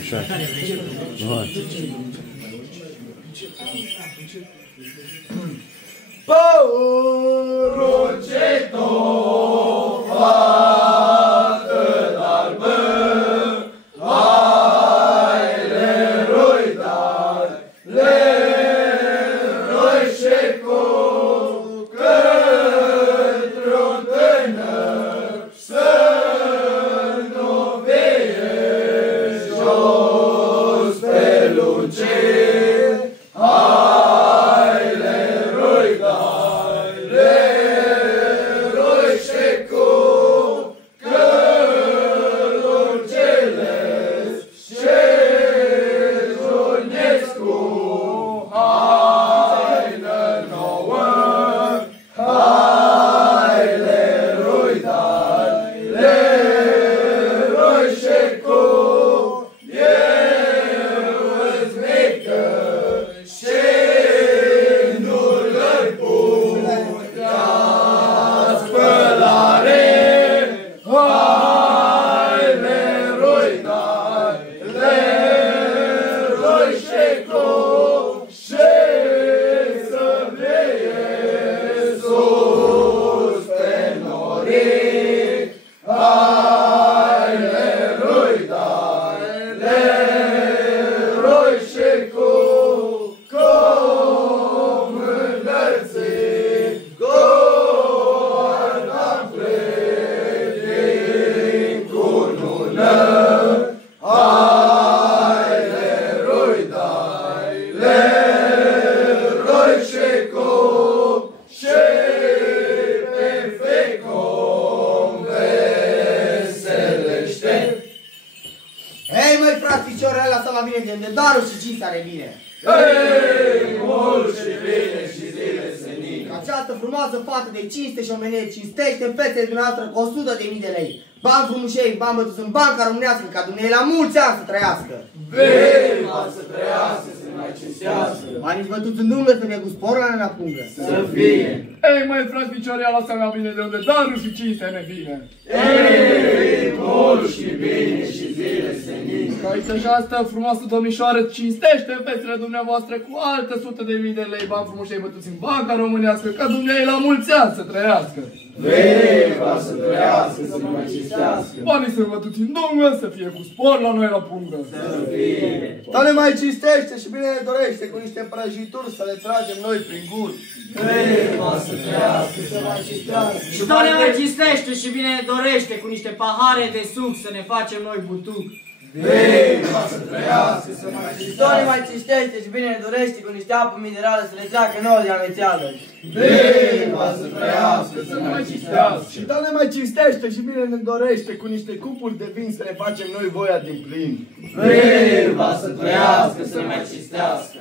Așa. Poruceto, fată d'albă, hai leroi dar, leroi șeco, către-o tânăr, să nu veie jos pe luce. Hai leroi dar, domnișoara ăla să va vine de darul și cinstea revine. Hei, mult și bine și zile senin. Că această frumoasă fată de cinste și omenie cinstește în fețele dumneavoastră cu 100.000 de lei. Bani frumușei, bani bătuți în banca românească, ca dumneavoastră la mulți ani să trăiască. Viva să trăiască, să mai cinstească. Banii bătuți în dungă să fie cu spor la nena pungă. Să fie. Ei, măi, frați picioria, lasă-mi mea bine de unde darul și cinstea ne vine. Hei, mult și bine și zile senin. Că aici această frumoasă domnișoară cinstește în fețele dumneavoastră cu alte 100.000 de lei bani frumoșei bătuți în banca românească, ca dumneavoastră la mulți ani să trăiască. Viva să trăiască, să mai cinstească. Banii să bătuți în dungă, să fie cu spor la noi la pungă. Să fie. Doamne, mai cinstește și bine ne dorește cu niște prăjituri să le tragem noi prin guri. Viva să trăiască, să mai cinstească. Și Doamne mai cinstește și bine ne dorește cu niște pahare de suc să ne facem noi butuc. Viva să trăiască, să mai Doamne cinstească. mai cinstește și bine ne dorește cu niște apă minerală să le treacă nouă de amețeală. Viva să trăiască, să mai cinstească. Și Doamne, mai cinstește și bine ne dorește cu niște cupuri de vin să ne facem noi voia din plin. Viva să trăiască, să mai cinstească.